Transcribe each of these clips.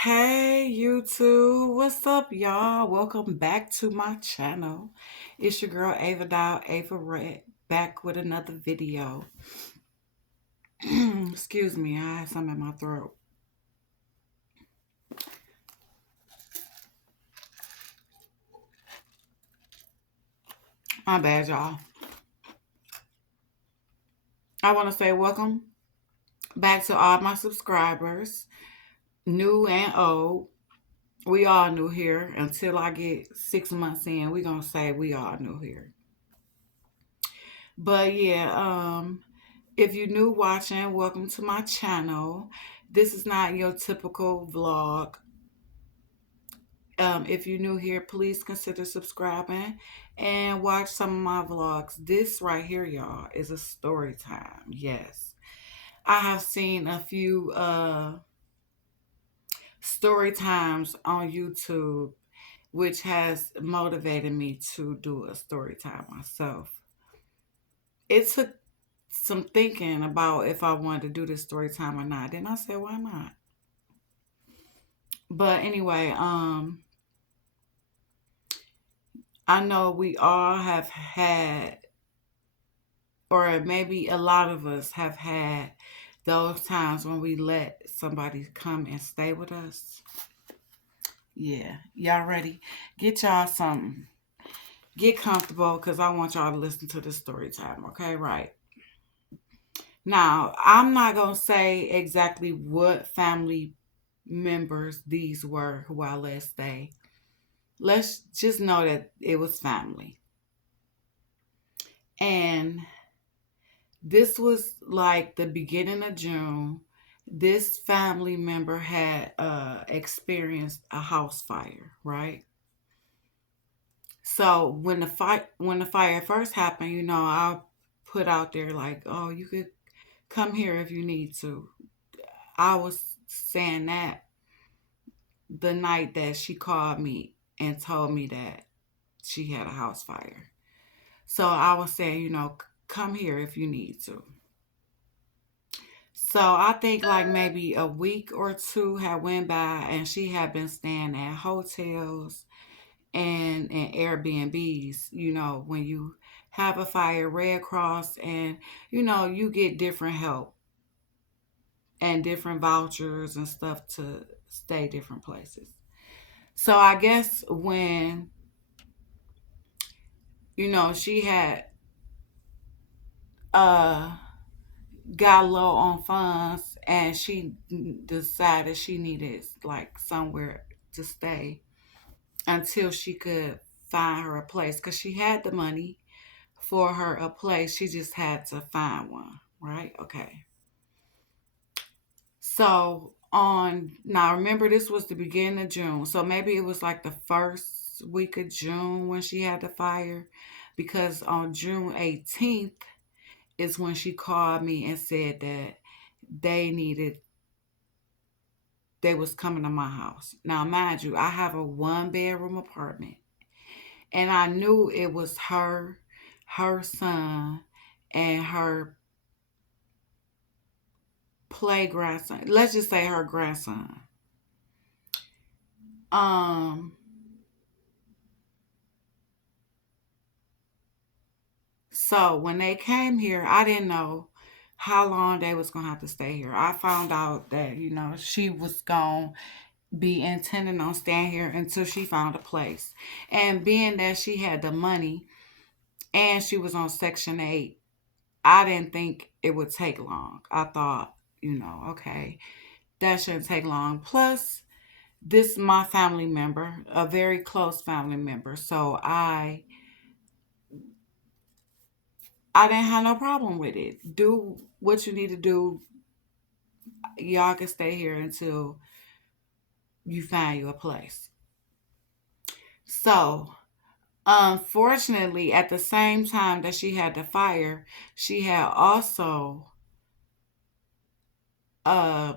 Hey YouTube, what's up y'all? Welcome back to my channel. It's your girl Ava Dow, Ava Red, back with another video. Excuse me, I had something in my throat. My bad, y'all. I want to say welcome back to all my subscribers, new and old. We all new here. Until I get 6 months in, we gonna say we all new here. But yeah, if you're new watching, welcome to my channel. This is not your typical vlog. If you're new here, please consider subscribing and watch some of my vlogs. This right here, y'all, is a story time. Yes. I have seen a few story times on YouTube, which has motivated me to do a story time myself. It took some thinking about if I wanted to do this story time or not. Then I said, why not? But anyway, I know we all have had, or maybe a lot of us have had those times when we let somebody come and stay with us. Yeah, y'all ready? Get y'all something. Get comfortable because I want y'all to listen to this story time, okay? Right. Now, I'm not going to say exactly what family members these were who I let stay. Let's just know that it was family. And this was like the beginning of June. This family member had experienced a house fire, right? So when the fire first happened, I put out there like, oh, you could come here if you need to. I was saying that the night that she called me and told me that she had a house fire. So I was saying, come here if you need to. So I think like maybe a week or two had went by and she had been staying at hotels and Airbnbs, when you have a fire, Red Cross, and you get different help and different vouchers and stuff to stay different places. So I guess when she had uh got low on funds and she decided she needed like somewhere to stay until she could find her a place because she had the money for her a place. She just had to find one, right? Okay. So on now, remember this was the beginning of June, so maybe it was like the first week of June when she had the fire, because on June 18th is when she called me and said that they needed they was coming to my house. Now, mind you, I have a one bedroom apartment, and I knew it was her son, and her play grandson. Let's just say her grandson. Um, so when they came here, I didn't know how long they was gonna have to stay here. I found out that she was gonna be intending on staying here until she found a place, and being that she had the money and she was on Section 8, I didn't think it would take long. I thought, okay, that shouldn't take long. Plus, this is my family member, a very close family member. So I didn't have no problem with it. Do what you need to do. Y'all can stay here until you find you a place. So, unfortunately, at the same time that she had the fire, she had also uh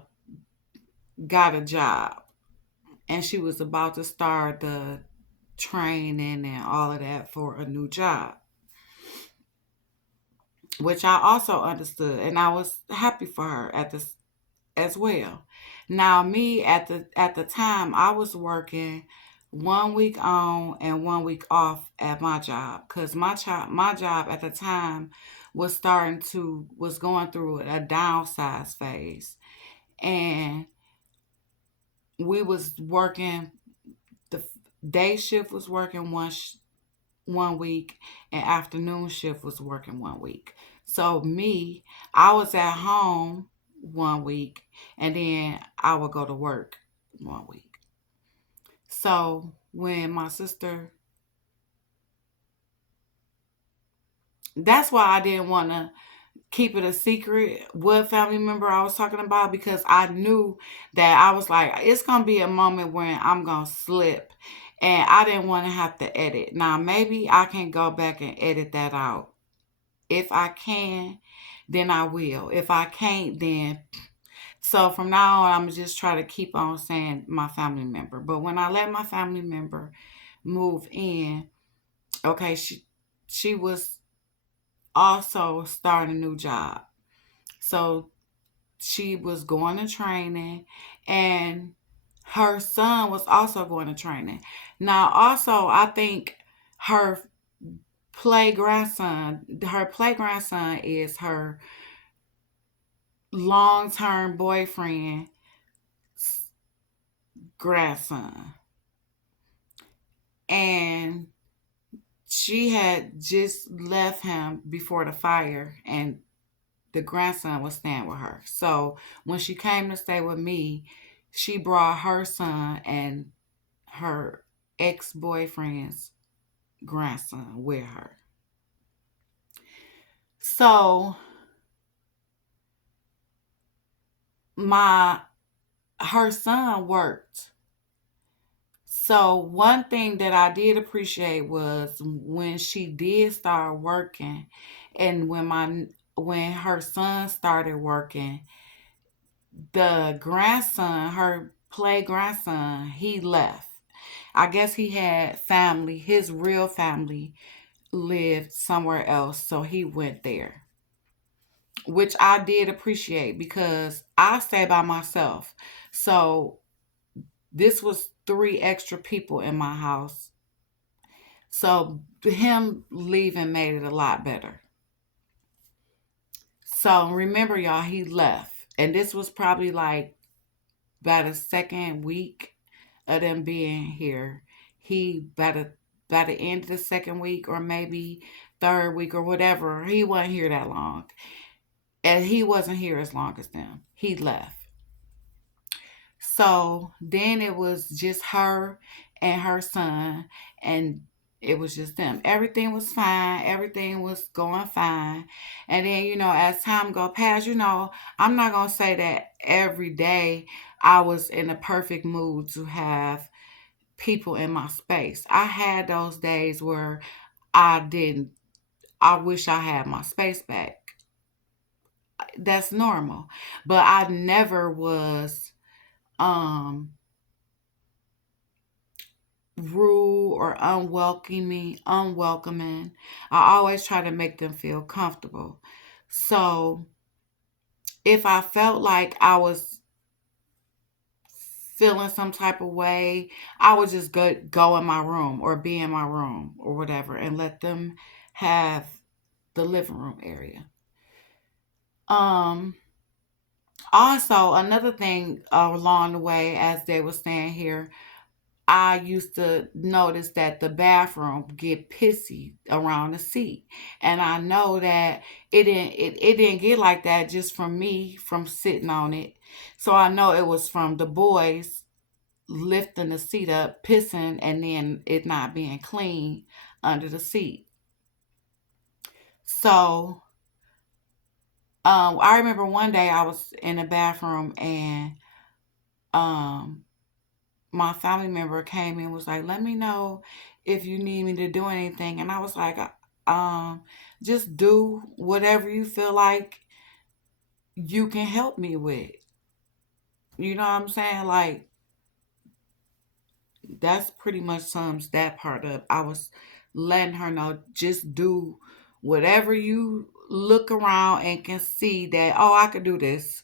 got a job, and she was about to start the training and all of that for a new job, which I also understood, and I was happy for her at this as well. Now me at the time I was working 1 week on and 1 week off at my job because my job at the time was going through a downsize phase, and we was working the day shift was working 1 week, and afternoon shift was working 1 week. So me, I was at home 1 week, and then I would go to work 1 week. So when my sister, that's why I didn't want to keep it a secret what family member I was talking about, because I knew that I was like, it's gonna be a moment when I'm gonna slip, and I didn't want to have to edit. Now maybe I can go back and edit that out. If I can, then I will. If I can't, then so from now on, I'm just try to keep on saying my family member. But when I let my family member move in, okay, she was also starting a new job. So she was going to training, and her son was also going to training. Now, also, I think her her play grandson is her long term boyfriend grandson. And she had just left him before the fire, and the grandson was staying with her. So when she came to stay with me, she brought her son and her ex boyfriend's grandson with her. So my her son worked. So one thing that I did appreciate was when she did start working, and when her son started working, the grandson, her play grandson, he left. I guess he had family, his real family lived somewhere else, so he went there, which I did appreciate because I stay by myself. So this was three extra people in my house. So him leaving made it a lot better. So remember, y'all, he left. And this was probably like by the second week of them being here. He by the end of the second week, or maybe third week or whatever, he wasn't here that long. And he wasn't here as long as them. He left. So then it was just her and her son, and it was just them. Everything was fine. Everything was going fine. And then, as time go past, I'm not gonna say that every day I was in a perfect mood to have people in my space. I had those days where I didn't. I wish I had my space back. That's normal. But I never was um rude or unwelcoming. I always try to make them feel comfortable. So if I felt like I was feeling some type of way, I would just go in my room or be in my room or whatever, and let them have the living room area. Um Also, another thing along the way, as they were saying here, I used to notice that the bathroom get pissy around the seat, and I know that it didn't get like that just from me from sitting on it. So I know it was from the boys lifting the seat up, pissing, and then it not being clean under the seat. So I remember one day I was in the bathroom, and um, my family member came in and was like, "Let me know if you need me to do anything." And I was like, um, just do whatever you feel like you can help me with." You know what I'm saying? Like, that's pretty much sums that part up. I was letting her know, just do whatever you look around and can see that, oh, I could do this.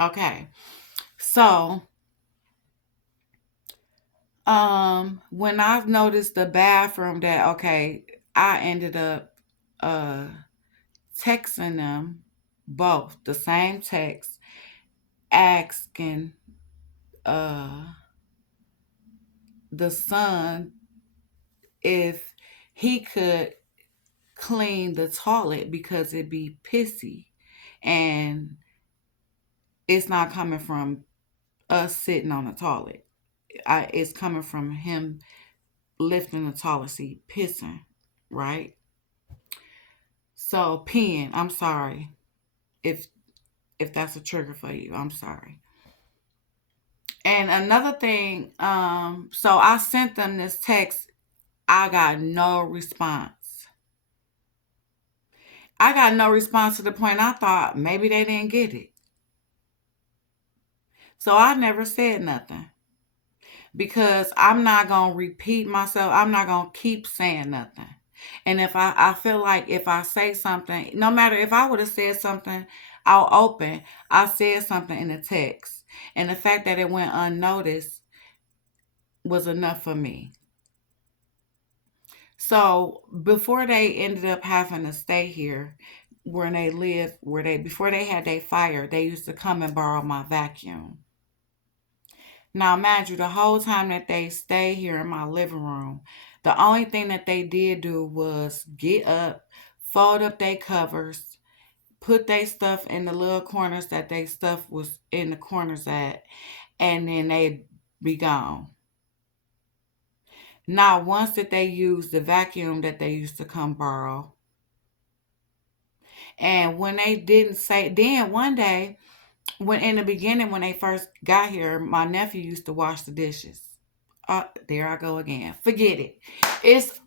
Okay. So, when I've noticed the bathroom that okay, I ended up uh texting them both the same text asking uh the son if he could clean the toilet because it be pissy and it's not coming from us sitting on the toilet. It's coming from him lifting the toilet seat, pissing, right? So peeing. I'm sorry if that's a trigger for you. I'm sorry. And another thing, so I sent them this text. I got no response. I got no response to the point I thought maybe they didn't get it. So I never said nothing because I'm not going to repeat myself. I'm not going to keep saying nothing. And if I feel like if I say something, no matter if I would have said something out open, I said something in the text. And the fact that it went unnoticed was enough for me. So before they ended up having to stay here, where they lived, where they before they had their fire, they used to come and borrow my vacuum. Now, mind you, the whole time that they stayed here in my living room, the only thing that they did do was get up, fold up their covers, put their stuff in the little corners that they stuff was in the corners at, and then they be gone. Not once did they use the vacuum that they used to come borrow. And when they didn't say, then one day, when in the beginning, when they first got here, my nephew used to wash the dishes. There I go again. Forget it.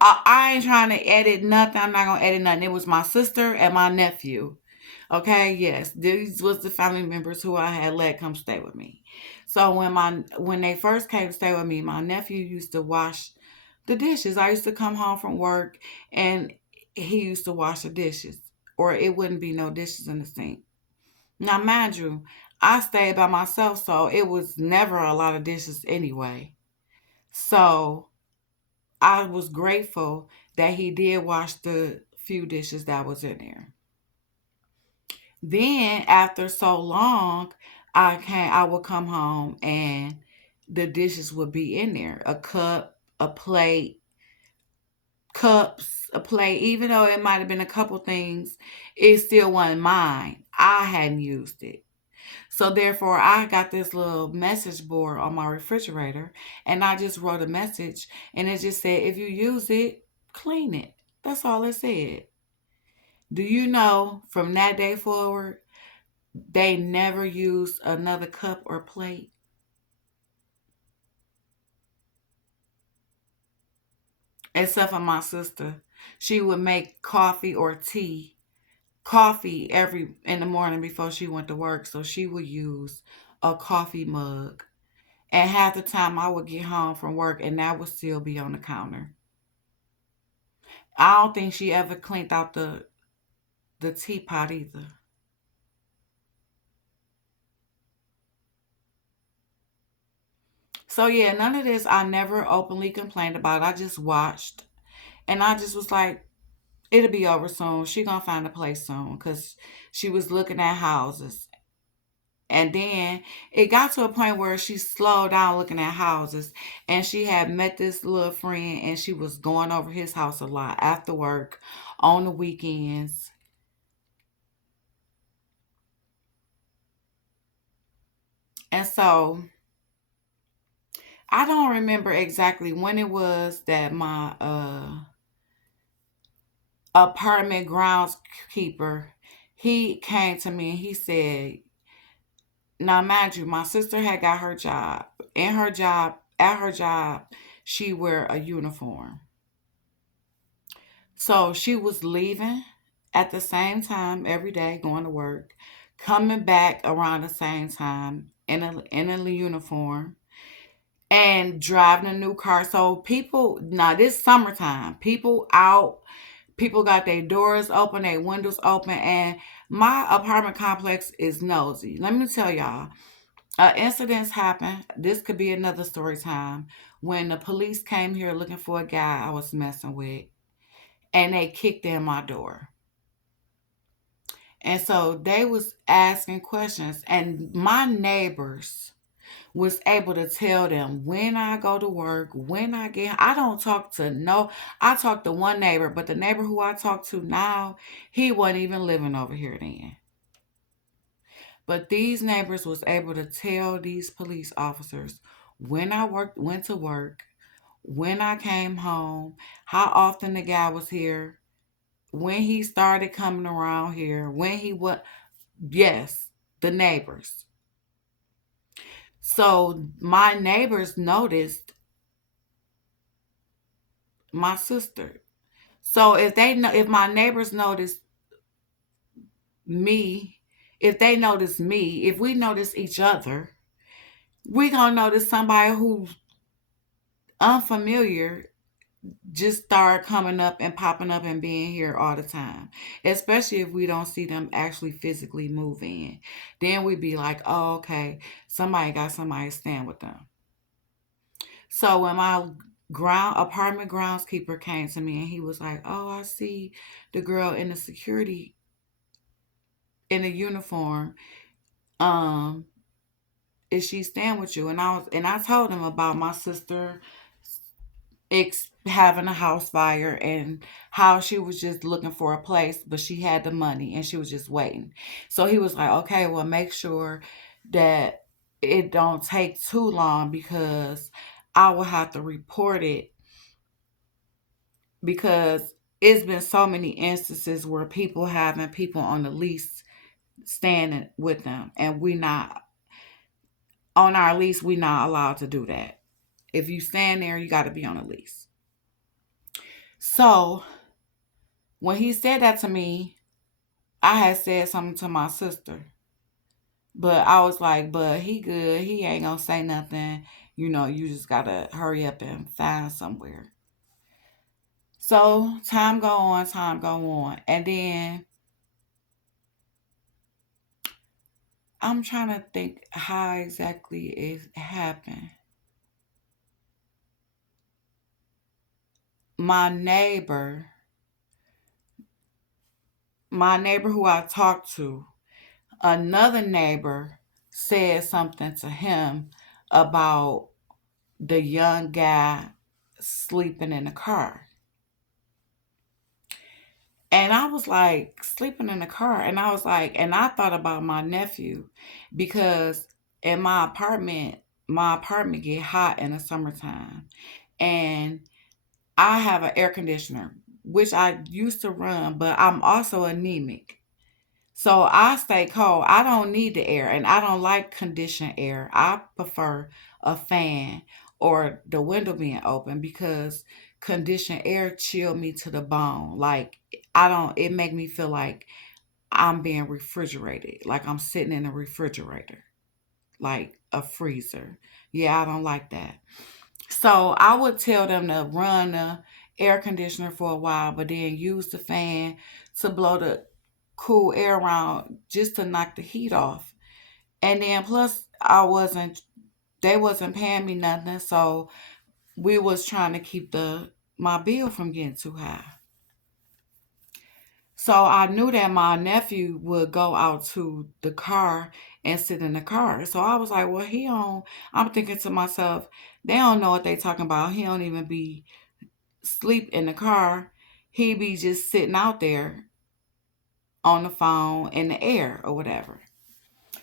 I ain't trying to edit nothing. I'm not gonna edit nothing. It was my sister and my nephew. Okay, yes, these was the family members who I had let come stay with me. So when they first came to stay with me, my nephew used to wash the dishes. I used to come home from work and he used to wash the dishes, or it wouldn't be no dishes in the sink. Now, mind you, I stayed by myself, so it was never a lot of dishes anyway. So I was grateful that he did wash the few dishes that was in there. Then after so long, I would come home and the dishes would be in there. A cup, a plate, cups, a plate, even though it might have been a couple things, it still wasn't mine. I hadn't used it. So therefore, I got this little message board on my refrigerator, and I just wrote a message, and it just said, "If you use it, clean it." That's all it said. Do you know from that day forward, they never used another cup or plate, except for my sister. She would make coffee or tea, coffee every in the morning before she went to work, so she would use a coffee mug. And half the time I would get home from work and that would still be on the counter. I don't think she ever cleaned out the teapot either. So yeah, none of this I never openly complained about. I just watched and I just was like, it'll be over soon. She gonna find a place soon because she was looking at houses. And then it got to a point where she slowed down looking at houses and she had met this little friend and she was going over his house a lot after work on the weekends. And so I don't remember exactly when it was that my apartment groundskeeper he came to me and he said, now mind you, my sister had got her job. In her job, at her job, she wear a uniform. So she was leaving at the same time every day, going to work, coming back around the same time in a uniform and driving a new car. So people now this summertime, people out, people got their doors open, their windows open, and My apartment complex is nosy. Let me tell y'all. Incidents happen. This could be another story time. When the police came here looking for a guy I was messing with, and they kicked in my door. And so they was asking questions, and my neighbors was able to tell them when I go to work, when I don't talk to no, I talk to one neighbor, but the neighbor who I talk to now, he wasn't even living over here then. But these neighbors was able to tell these police officers when went to work, when I came home, how often the guy was here, when he started coming around here, when he what yes, the neighbors. So my neighbors noticed my sister. So if my neighbors notice me, if they notice me, if we notice each other, we gonna notice somebody who's unfamiliar just start coming up and popping up and being here all the time. Especially if we don't see them actually physically move in. Then we'd be like, oh, okay, somebody got somebody to stand with them. So when my ground apartment groundskeeper came to me and he was like, "Oh, I see the girl in the security in the uniform. Um, is she staying with you?" And I told him about my sister having a house fire and how she was just looking for a place, but she had the money and she was just waiting. So he was like, "Okay, well, make sure that it don't take too long because I will have to report it because it's been so many instances where people having people on the lease standing with them and we not on our lease, we not allowed to do that. If you stand there, you got to be on a lease." So when he said that to me, I had said something to my sister, but I was like, "But he good, he ain't gonna say nothing, you just gotta hurry up and find somewhere." So time go on, and then I'm trying to think how exactly it happened. My neighbor, my neighbor who I talked to, another neighbor said something to him about the young guy sleeping in the car. And I was like, sleeping in the car. And I was like, and I thought about my nephew because in my apartment get hot in the summertime. And I have an air conditioner, which I used to run, but I'm also anemic. So I stay cold. I don't need the air and I don't like conditioned air. I prefer a fan or the window being open because conditioned air chill me to the bone. Like I don't it make me feel like I'm being refrigerated, like I'm sitting in a refrigerator, like a freezer. Yeah, I don't like that. So I would tell them to run the air conditioner for a while, but then use the fan to blow the cool air around just to knock the heat off. And then plus they wasn't paying me nothing, so we was trying to keep the my bill from getting too high. So I knew that my nephew would go out to the car and sit in the car. So I was like, well, I'm thinking to myself, they don't know what they talking about. He don't even be sleep in the car. He be just sitting out there on the phone in the air or whatever.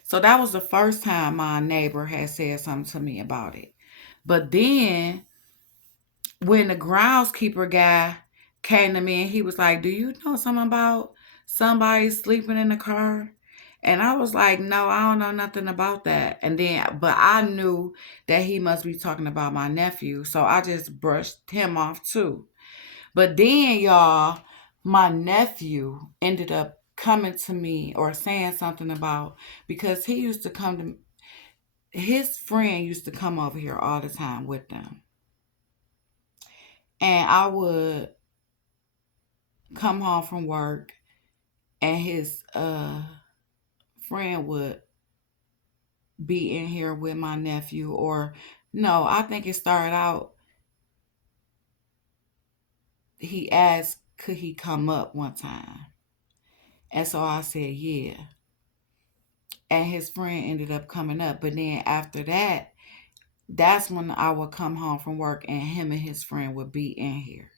So that was the first time my neighbor had said something to me about it. But then when the groundskeeper guy came to me and he was like, "Do you know something about somebody sleeping in the car?" And I was like, "No, I don't know nothing about that." And then, but I knew that he must be talking about my nephew. So I just brushed him off too. But then, y'all, my nephew ended up coming to me or saying something about because he used to come to his friend used to come over here all the time with them. And I would come home from work and his friend would be in here with my nephew. Or no, I think it started out, he asked could he come up one time, and so I said yeah, and his friend ended up coming up. But then after that, that's when I would come home from work and him and his friend would be in here.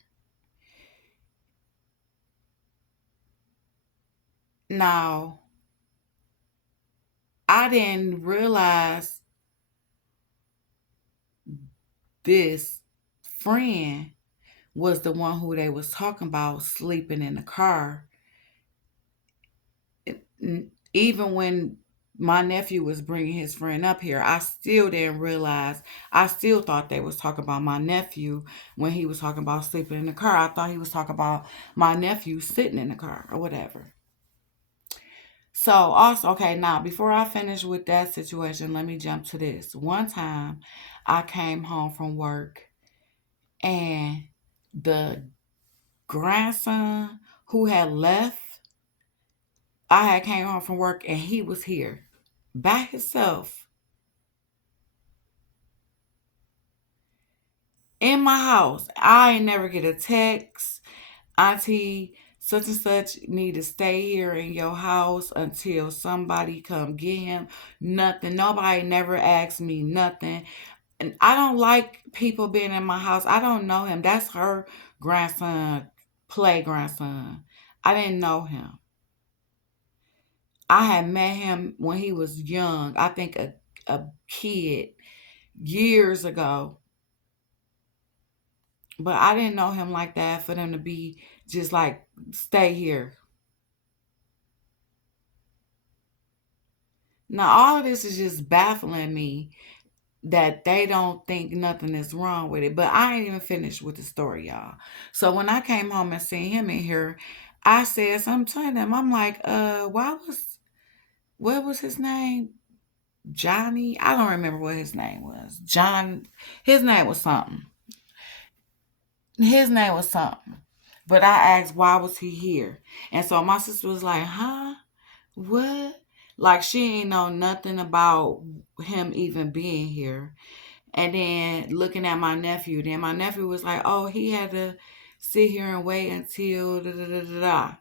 Now, I didn't realize this friend was the one who they was talking about sleeping in the car. Even when my nephew was bringing his friend up here, I still didn't realize. I still thought they was talking about my nephew when he was talking about sleeping in the car. I thought he was talking about my nephew sitting in the car or whatever. So also, okay, now before I finish with that situation, let me jump to this. One time I came home from work and the grandson who had left, I had came home from work and he was here by himself in my house. I ain't never get a text, Auntie such and such need to stay here in your house until somebody come get him. Nothing. Nobody never asked me nothing. And I don't like people being in my house. I don't know him. That's her grandson, play grandson. I didn't know him. I had met him when he was young. I think a kid years ago. But I didn't know him like that for them to be just like, stay here. Now, all of this is just baffling me that they don't think nothing is wrong with it. But I ain't even finished with the story, y'all. So when I came home and seen him in here, I said something to them. I'm like, what was his name? Johnny? I don't remember what his name was. His name was something. His name was something. But I asked why was he here? And so my sister was like, huh? What? Like she ain't know nothing about him even being here. And then looking at my nephew, then my nephew was like, "Oh, he had to sit here and wait until da da da da da."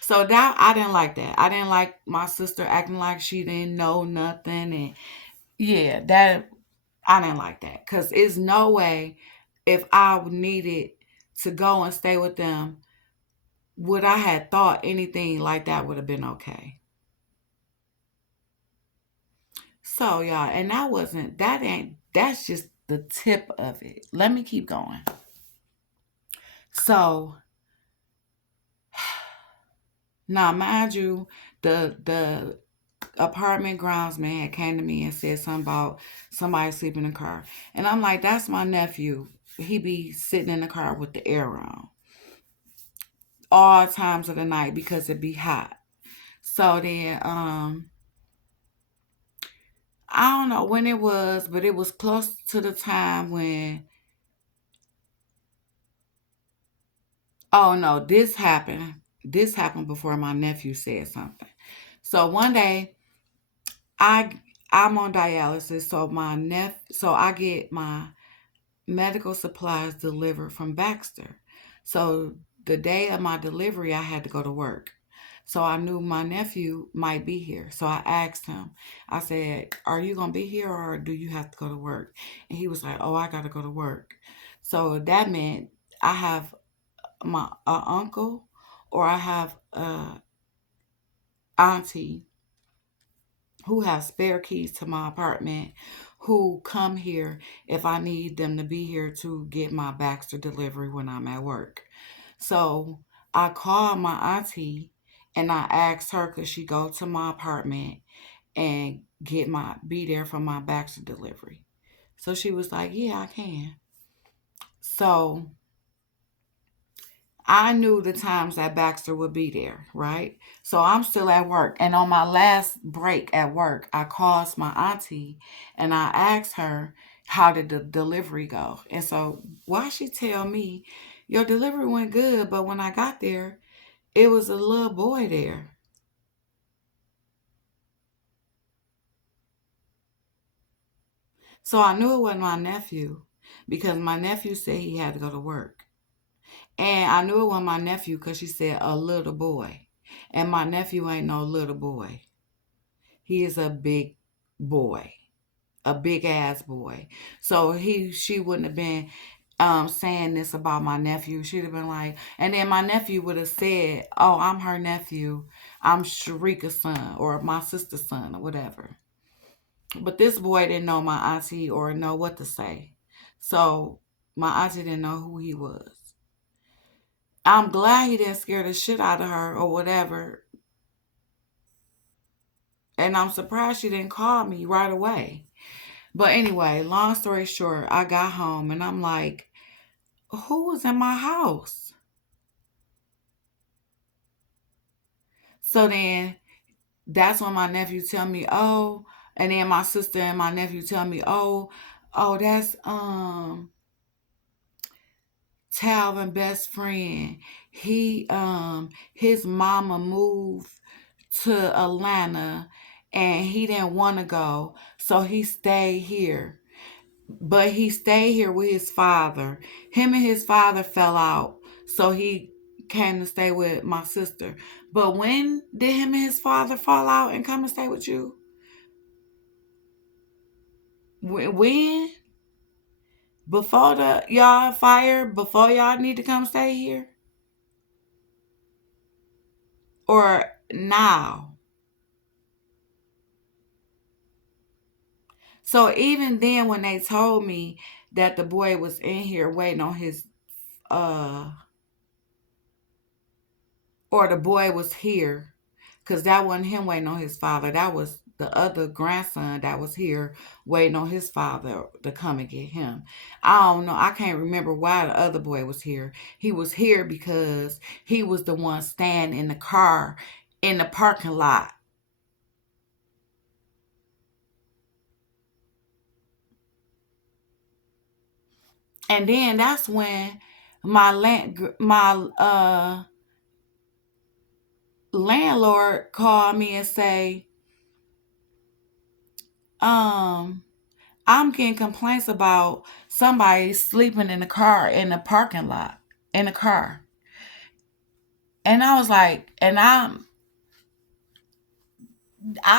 So that I didn't like that. I didn't like my sister acting like she didn't know nothing, and yeah, that I didn't like that because it's no way if I needed to go and stay with them, would I had thought anything like that would have been okay. So y'all, and that's just the tip of it. Let me keep going. So now, mind you, the apartment groundsman had came to me and said something about somebody sleeping in the car, and I'm like, that's my nephew. He be sitting in the car with the air on all times of the night because it be hot. So then, I don't know when it was, but it was close to the time when. Oh no, this happened. This happened before my nephew said something. So one day I I'm on dialysis, so so I get my medical supplies delivered from Baxter. So the day of my delivery, I had to go to work. So I knew my nephew might be here. So I asked him, I said, are you going to be here or do you have to go to work? And he was like, oh, I got to go to work. So that meant I have my uncle or I have a auntie who have spare keys to my apartment who come here if I need them to be here to get my Baxter delivery when I'm at work. So I called my auntie and I asked her could she go to my apartment and be there for my Baxter delivery. So she was like, yeah, I can. So I knew the times that Baxter would be there, right? So I'm still at work. And on my last break at work, I called my auntie and I asked her, how did the delivery go? And so why she tell me, your delivery went good, but when I got there, It was a little boy there. So I knew it wasn't my nephew because my nephew said he had to go to work. And I knew it wasn't my nephew because she said a little boy. And my nephew ain't no little boy. He is a big boy, a big ass boy. So she wouldn't have been saying this about my nephew. She'd have been like, and then my nephew would have said, "Oh, I'm her nephew. I'm Sharika's son or my sister's son or whatever." But this boy didn't know my auntie or know what to say. So my auntie didn't know who he was. I'm glad he didn't scare the shit out of her or whatever. And I'm surprised she didn't call me right away. But anyway, long story short, I got home and I'm like, who was in my house? So then that's when my nephew tell me, oh, and then my sister and my nephew tell me, oh, that's Talvin best friend. His mama moved to Atlanta and he didn't want to go, so he stayed here. But he stayed here with his father. Him and his father fell out, so he came to stay with my sister. But when did him and his father fall out and come and stay with you? When? Before the y'all fire? Before y'all need to come stay here? Or now? So even then, when they told me that the boy was in here waiting on his, uh, or the boy was here, because that wasn't him waiting on his father. That was the other grandson that was here waiting on his father to come and get him. I don't know. I can't remember why the other boy was here. He was here because he was the one standing in the car in the parking lot. And then that's when my landlord called me and say, um, I'm getting complaints about somebody sleeping in the car in the parking lot in the car. And I was like, and I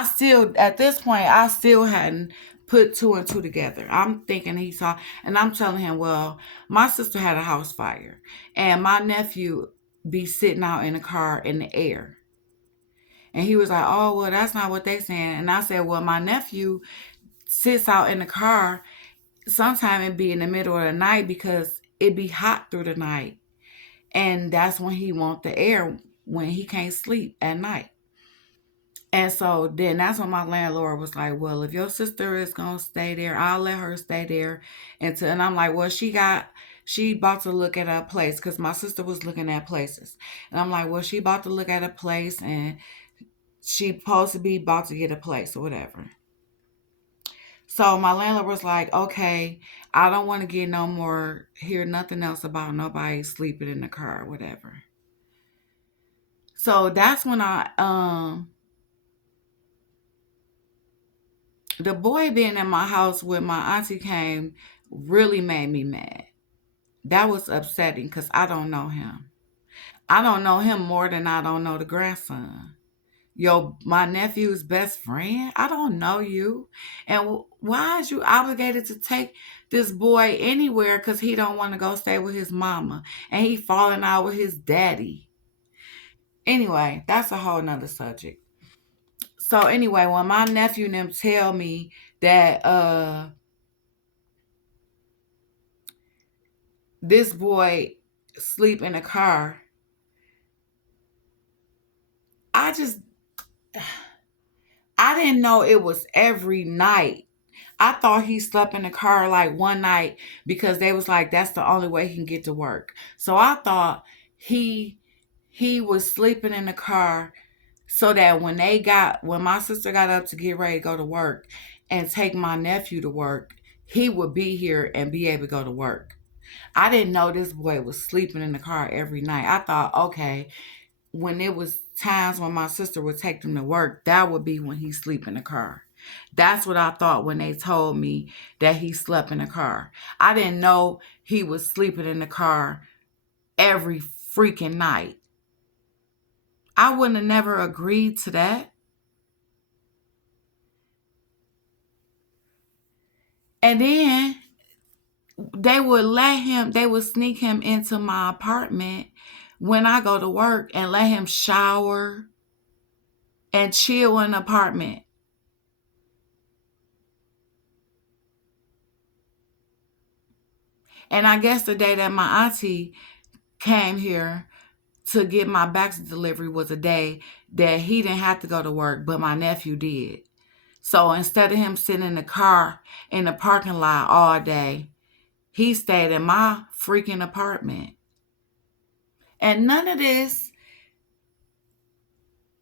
still at this point I still hadn't put two and two together. I'm thinking he saw, and I'm telling him, well, my sister had a house fire, and my nephew be sitting out in the car in the air. And he was like, oh, well, that's not what they saying. And I said, well, my nephew sits out in the car. Sometime it be in the middle of the night because it be hot through the night. And that's when he want the air when he can't sleep at night. And so then that's when my landlord was like, well, if your sister is gonna stay there, I'll let her stay there until, and I'm like, well, she about to look at a place because my sister was looking at places. And I'm like, well, she about to look at a place and she supposed to be about to get a place or whatever. So my landlord was like, okay, I don't want to get no more, hear nothing else about nobody sleeping in the car or whatever. So that's when the boy being in my house when my auntie came really made me mad. That was upsetting because I don't know him. I don't know him more than I don't know the grandson. Yo, my nephew's best friend. I don't know you, and why is you obligated to take this boy anywhere? Cause he don't want to go stay with his mama, and he falling out with his daddy. Anyway, that's a whole nother subject. So anyway, when my nephew and them tell me that this boy sleep in a car, I just I didn't know it was every night. I thought he slept in the car like one night because they was like that's the only way he can get to work. So I thought he he was sleeping in the car so that when my sister got up to get ready to go to work and take my nephew to work, he would be here and be able to go to work. I didn't know this boy was sleeping in the car every night. I thought, okay, when it was times when my sister would take them to work, that would be when he sleep in the car. That's what I thought when they told me that he slept in the car. I didn't know he was sleeping in the car every freaking night. I wouldn't have never agreed to that. And then they would sneak him into my apartment when I go to work and let him shower and chill in the apartment. And I guess the day that my auntie came here to get my box delivery was a day that he didn't have to go to work, but my nephew did. So instead of him sitting in the car in the parking lot all day, he stayed in my freaking apartment. And none of this,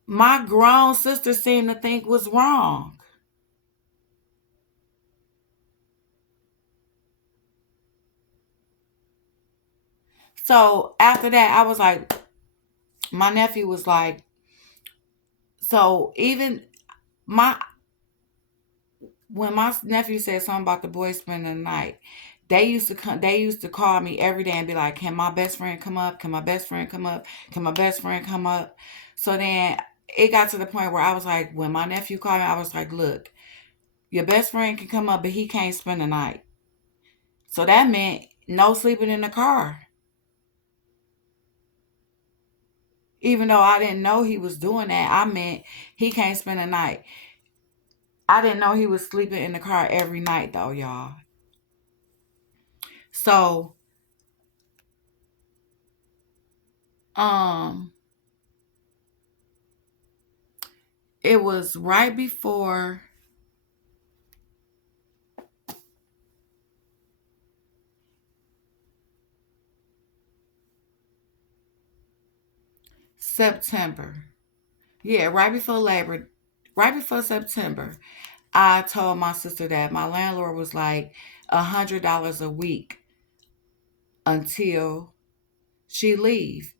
my grown sister seemed to think was wrong. So after that, I was like, my nephew was like, so even my when my nephew said something about the boys spending the night, they used to come. They used to call me every day and be like, "Can my best friend come up? Can my best friend come up? Can my best friend come up?" So then it got to the point where I was like, when my nephew called me, I was like, "Look, your best friend can come up, but he can't spend the night." So that meant no sleeping in the car. Even though I didn't know he was doing that, I meant he can't spend the night. I didn't know he was sleeping in the car every night though, y'all. So, um, it was right before September. Yeah, right before September, I told my sister that my landlord was like $100 a week until she leave.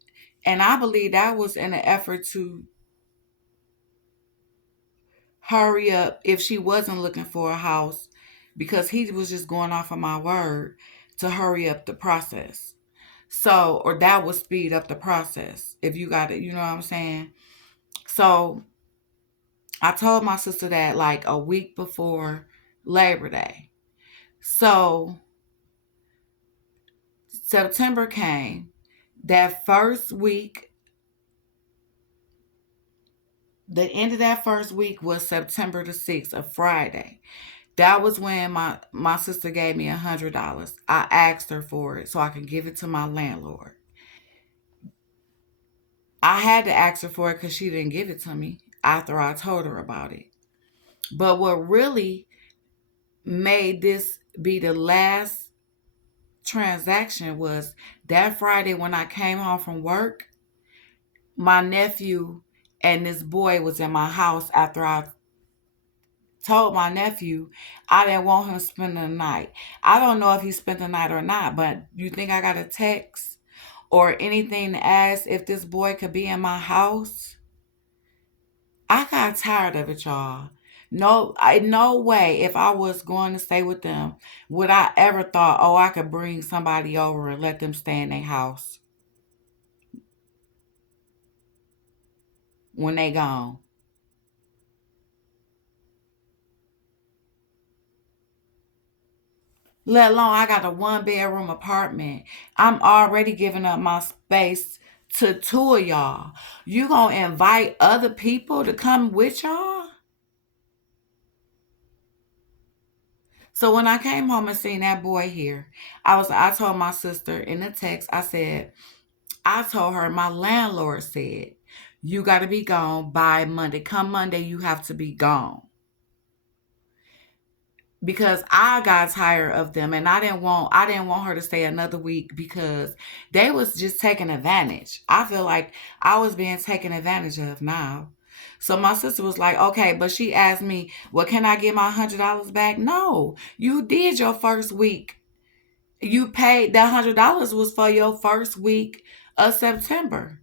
And I believe that was in an effort to hurry up if she wasn't looking for a house because he was just going off of my word to hurry up the process. So, or that would speed up the process if you got it, you know what I'm saying? So, I told my sister that like a week before Labor Day. So, September came. That first week, the end of that first week was September the 6th, a Friday. That was when my sister gave me $100. I asked her for it so I could give it to my landlord. I had to ask her for it because she didn't give it to me after I told her about it. But what really made this be the last transaction was that Friday when I came home from work, my nephew and this boy was in my house after I told my nephew I didn't want him spending the night. I don't know if he spent the night or not, but you think I got a text or anything to ask if this boy could be in my house? I got tired of it, y'all. No way. If I was going to stay with them, would I ever thought, oh, I could bring somebody over and let them stay in their house when they gone? Let alone I got a 1 bedroom apartment. I'm already giving up my space to two of y'all. You gonna invite other people to come with y'all? So when I came home and seen that boy here, I told my sister in the text, I told her my landlord said, you gotta be gone by Monday. Come Monday, you have to be gone. Because I got tired of them and I didn't want her to stay another week because they was just taking advantage. I feel like I was being taken advantage of now. So my sister was like, okay, but she asked me, well, can I get my $100 back? No, you did your first week. You paid that $100 was for your first week of September.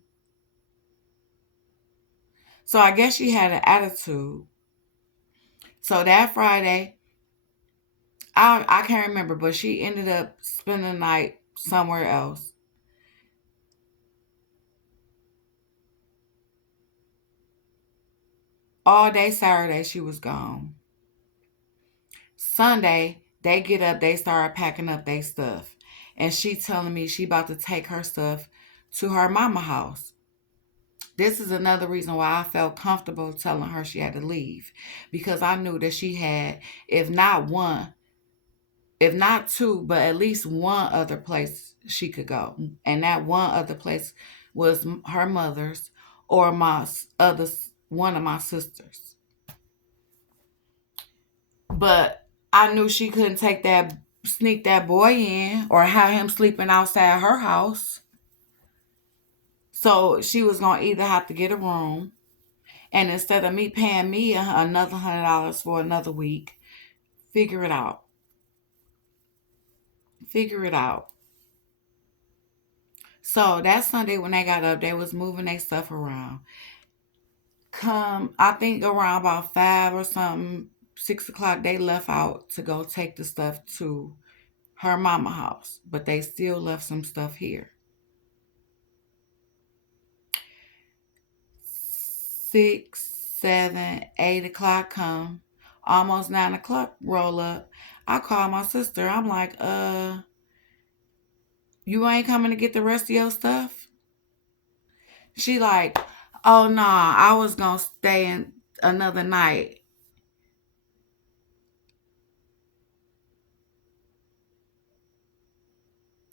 So I guess she had an attitude. So that Friday, I can't remember, but she ended up spending the night somewhere else. All day Saturday, she was gone. Sunday, they get up, they start packing up their stuff. And she telling me she about to take her stuff to her mama house. This is another reason why I felt comfortable telling her she had to leave. Because I knew that she had, if not one, if not two, but at least one other place she could go. And that one other place was her mother's or other one of my sisters. But I knew she couldn't sneak that boy in or have him sleeping outside her house. So she was gonna either have to get a room, and instead of me paying me another $100 for another week, figure it out. Figure it out. So that Sunday when they got up, they was moving their stuff around. Come, I think around about 5 or something, 6 o'clock, they left out to go take the stuff to her mama house, but they still left some stuff here. 6, 7, 8 o'clock come, almost 9 o'clock roll up. I call my sister. I'm like, you ain't coming to get the rest of your stuff? She like, oh nah, I was gonna stay in another night.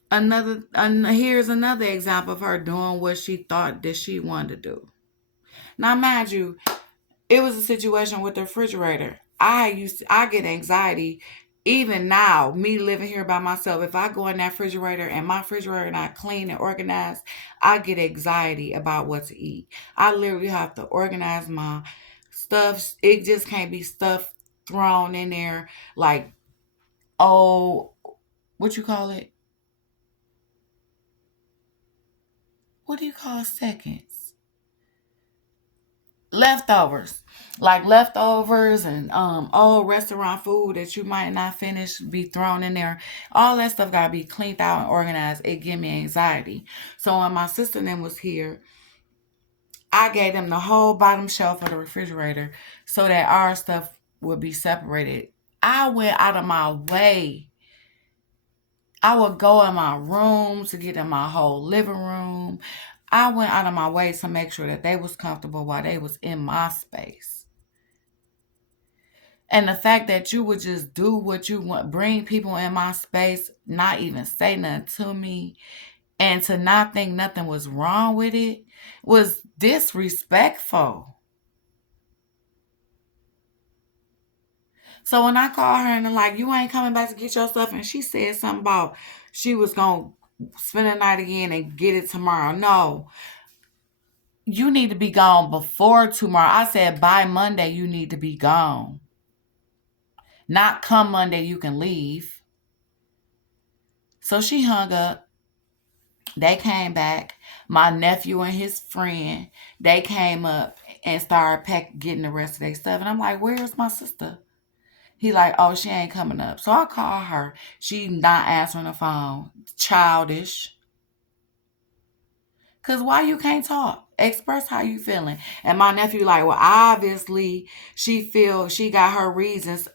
Here's another example of her doing what she thought that she wanted to do. Now, mind you, it was a situation with the refrigerator. I get anxiety even now, me living here by myself. If I go in that refrigerator and my refrigerator not clean and organized, I get anxiety about what to eat. I literally have to organize my stuff. It just can't be stuff thrown in there like, oh, what you call it? What do you call seconds? Leftovers, like leftovers and old restaurant food that you might not finish be thrown in there. All that stuff gotta be cleaned out and organized. It give me anxiety. So when my sister and them was here, I gave them the whole bottom shelf of the refrigerator so that our stuff would be separated. I went out of my way. I would go in my room to get in my whole living room. I went out of my way to make sure that they was comfortable while they was in my space. And the fact that you would just do what you want, bring people in my space, not even say nothing to me, and to not think nothing was wrong with it was disrespectful. So when I called her and I'm like, you ain't coming back to get your stuff, and she said something about she was going to spend the night again and get it tomorrow. No, you need to be gone before tomorrow. I said by Monday, you need to be gone. Not come Monday, you can leave. So she hung up. They came back. My nephew and his friend, they came up and started getting the rest of their stuff. And I'm like, where's my sister? He like, oh, she ain't coming up. So I call her. She not answering the phone. Childish. Cause why you can't talk? Express how you feeling. And my nephew like, well, obviously she feel she got her reasons.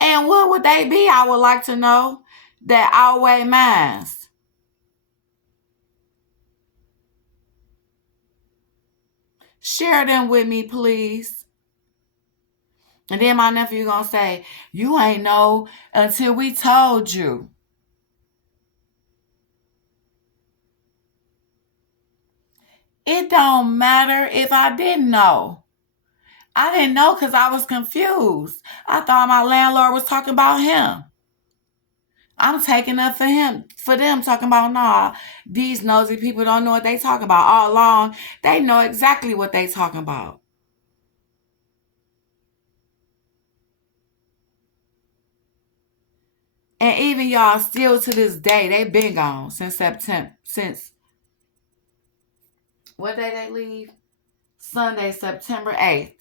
And what would they be? I would like to know that outweigh mine. Share them with me, please. And then my nephew gonna say, you ain't know until we told you. It don't matter if I didn't know. I didn't know because I was confused. I thought my landlord was talking about him. I'm taking up for them talking about, nah, these nosy people don't know what they talking about. All along, they know exactly what they talking about. And even y'all still to this day, they been gone since September. Since what day they leave? Sunday, September 8th.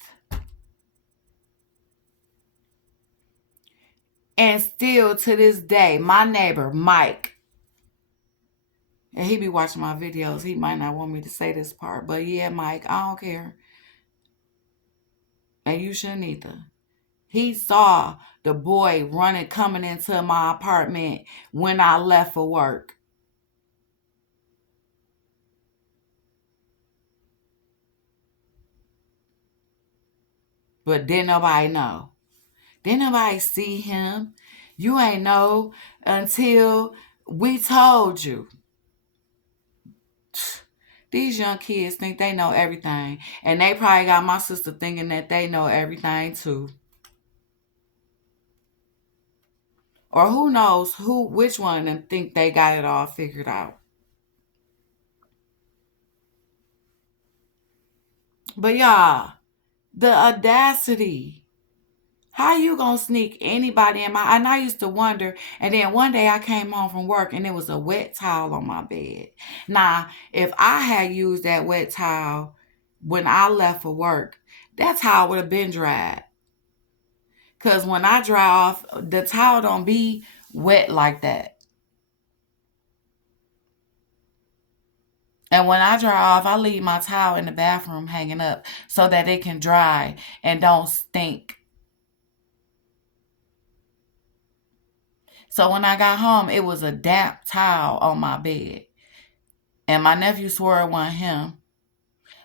And still to this day, my neighbor, Mike, and he be watching my videos. He might not want me to say this part, but yeah, Mike, I don't care. And you shouldn't either. He saw the boy running, coming into my apartment when I left for work. But didn't nobody know. Didn't nobody see him. You ain't know until we told you. These young kids think they know everything. And they probably got my sister thinking that they know everything too. Or who knows which one of them think they got it all figured out. But y'all, the audacity. How you gonna sneak anybody in my... And I used to wonder, and then one day I came home from work and there was a wet towel on my bed. Now, if I had used that wet towel when I left for work, that towel would have been dried. Cause when I dry off, the towel don't be wet like that. And when I dry off, I leave my towel in the bathroom hanging up so that it can dry and don't stink. So when I got home, it was a damp towel on my bed. And my nephew swore it wasn't him.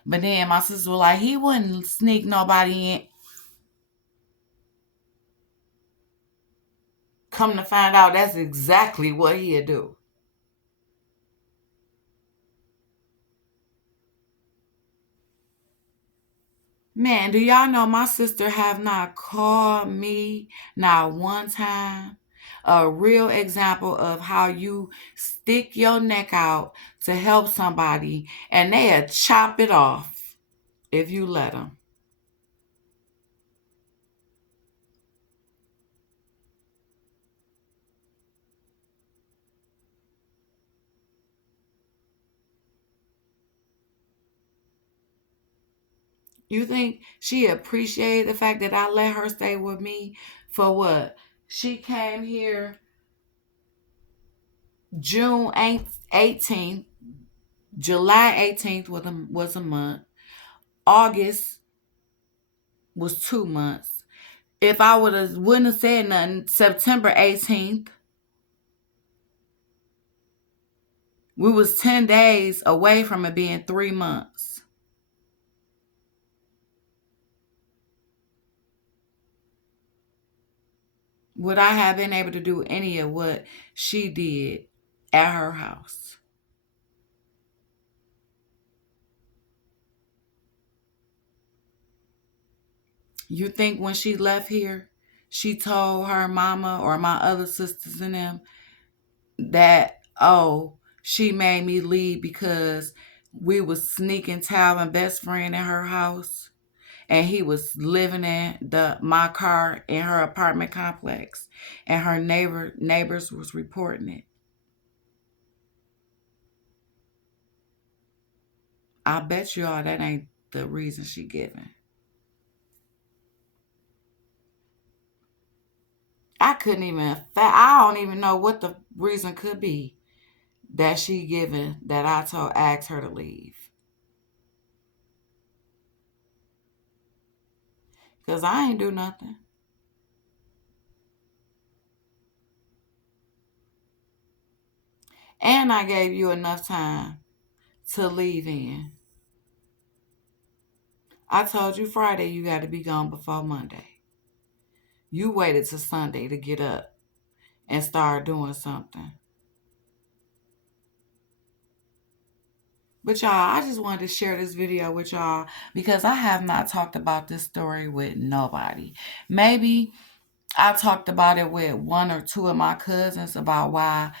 But then my sister was like, he wouldn't sneak nobody in. Come to find out, that's exactly what he'd do. Man, do y'all know my sister have not called me not one time? A real example of how you stick your neck out to help somebody and they'll chop it off if you let them. You think she appreciated the fact that I let her stay with me for what? She came here June 18th, July 18th was a month, August was 2 months. If I wouldn't have said nothing, September 18th, we was 10 days away from it being 3 months. Would I have been able to do any of what she did at her house? You think when she left here, she told her mama or my other sisters and them that, oh, she made me leave because we was sneaking Talvin best friend in her house and he was living in my car in her apartment complex and her neighbors was reporting it. I bet you all that ain't the reason she giving. I don't even know what the reason could be that she giving that asked her to leave. Cause I ain't do nothing. And I gave you enough time to leave in. I told you Friday you got to be gone before Monday. You waited till Sunday to get up and start doing something. But y'all, I just wanted to share this video with y'all because I have not talked about this story with nobody. Maybe I talked about it with one or two of my cousins about why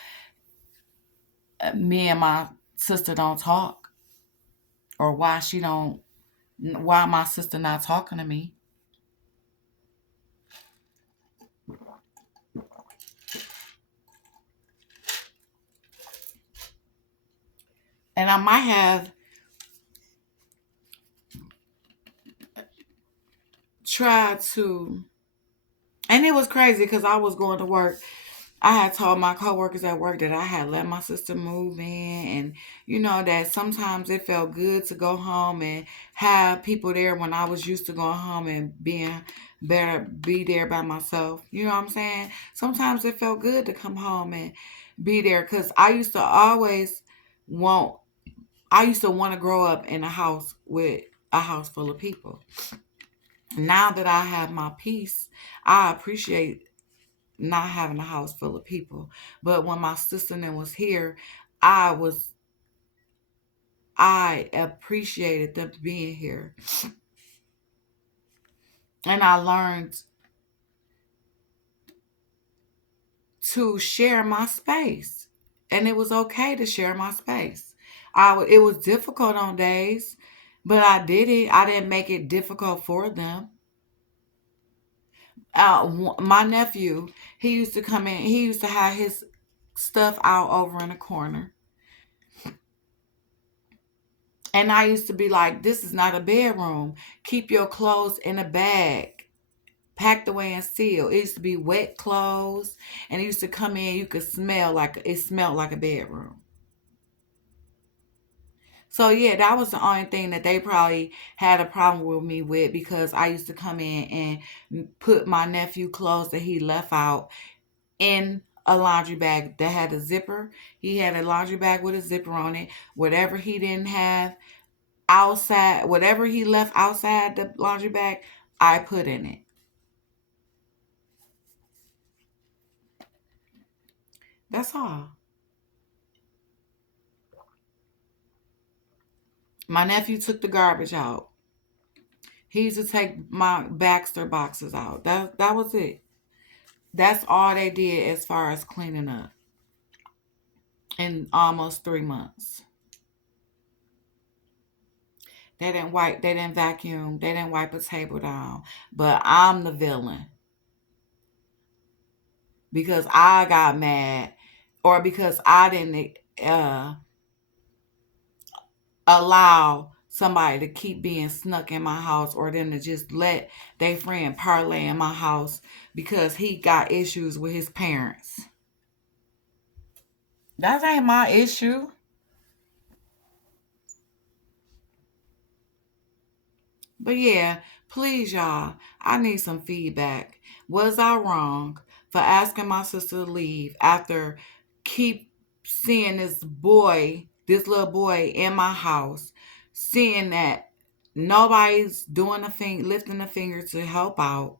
me and my sister don't talk or why my sister not talking to me. And I might have tried to, and it was crazy because I was going to work. I had told my coworkers at work that I had let my sister move in, and that sometimes it felt good to go home and have people there when I was used to going home and being better, be there by myself. You know what I'm saying? Sometimes it felt good to come home and be there because want, I used to want to grow up in a house with a house full of people. Now that I have my peace, I appreciate not having a house full of people. But when my sister and them was here, I was I appreciated them being here. And I learned to share my space. And it was okay to share my space. It was difficult on days, but I did it. I didn't make it difficult for them. My nephew, he used to come in. He used to have his stuff out over in the corner. And I used to be like, this is not a bedroom. Keep your clothes in a bag, packed away and sealed. It used to be wet clothes. And it used to come in, you could it smelled like a bedroom. So yeah, that was the only thing that they probably had a problem with me with, because I used to come in and put my nephew clothes that he left out in a laundry bag that had a zipper. He had a laundry bag with a zipper on it. Whatever he didn't have outside, whatever he left outside the laundry bag, I put in it. That's all. My nephew took the garbage out. He used to take my Baxter boxes out. That was it. That's all they did as far as cleaning up in almost 3 months. They didn't vacuum, they didn't wipe a table down. But I'm the villain because I got mad, or because I didn't uh allow somebody to keep being snuck in my house, or them to just let their friend parlay in my house because he got issues with his parents. That ain't my issue. But yeah, please, y'all, I need some feedback. Was I wrong for asking my sister to leave after keep seeing this little boy in my house, seeing that nobody's doing a thing, lifting a finger to help out?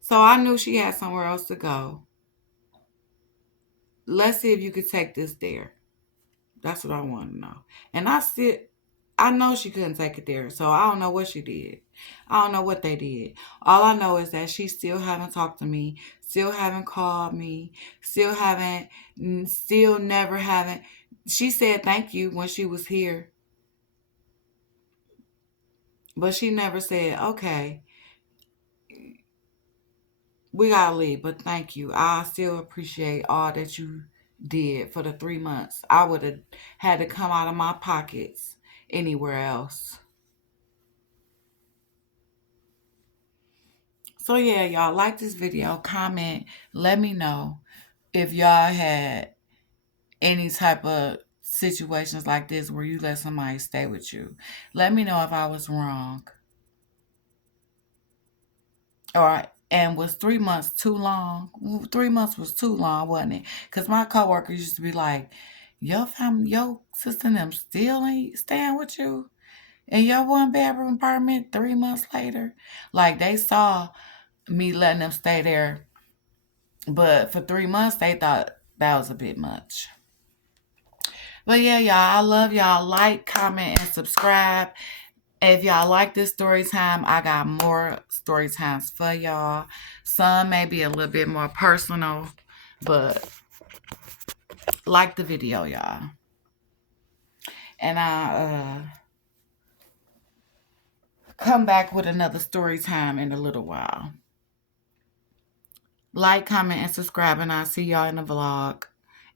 So I knew she had somewhere else to go. Let's see if you could take this there. That's what I want to know. And I know she couldn't take it there. So I don't know what she did. I don't know what they did. All I know is that she still haven't talked to me, still haven't called me, still never haven't. She said thank you when she was here, but she never said, okay, we gotta leave, but thank you. I still appreciate all that you did for the 3 months. I would have had to come out of my pockets anywhere else. So yeah, y'all like this video, comment, let me know if y'all had any type of situations like this where you let somebody stay with you. Let me know if I was wrong. Or and was 3 months too long? 3 months was too long, wasn't it? Because my coworker used to be like, your family, your sister and them still ain't staying with you in your one bedroom apartment 3 months later. Like they saw me letting them stay there, but for 3 months they thought that was a bit much. But yeah, y'all, I love y'all. Like, comment, and subscribe. If y'all like this story time, I got more story times for y'all. Some may be a little bit more personal, but like the video, y'all. And I'll come back with another story time in a little while. Like, comment, and subscribe, and I'll see y'all in the vlog.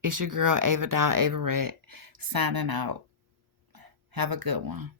It's your girl, Ava Doll Averett, signing out. Have a good one.